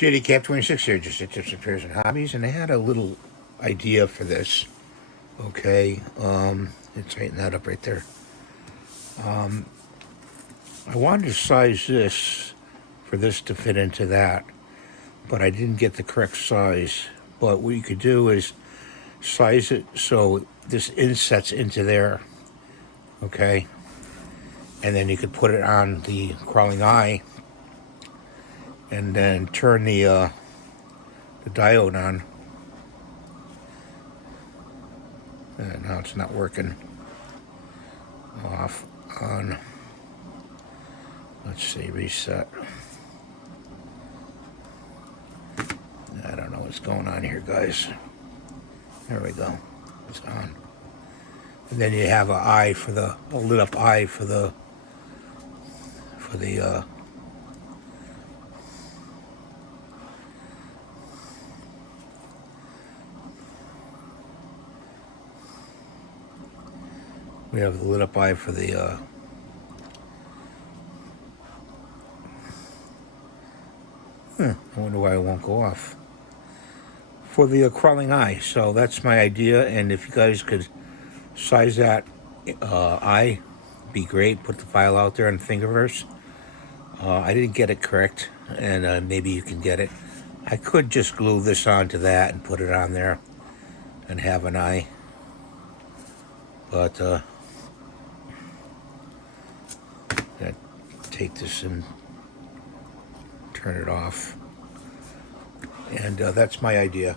JD Cap 26 here, just at Tips, Repairs, and Hobbies, and I had a little idea for this. Okay, let's tighten that up right there. I wanted to size this for this to fit into that, but I didn't get the correct size. But what you could do is size it so this insets into there, okay? And then you could put it on the crawling eye and then turn the diode on. Now it's not working. Off, on. Let's see, reset. I don't know what's going on here, guys. There we go. It's on. And then you have a lit up eye for the we have the lit up eye for the I wonder why it won't go off. For the crawling eye. So that's my idea, and if you guys could size that eye, be great. Put the file out there on Thingiverse. I didn't get it correct, and maybe you can get it. I could just glue this onto that and put it on there and have an eye. But take this and turn it off. And that's my idea.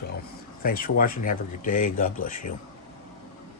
So, thanks for watching. Have a good day. God bless you.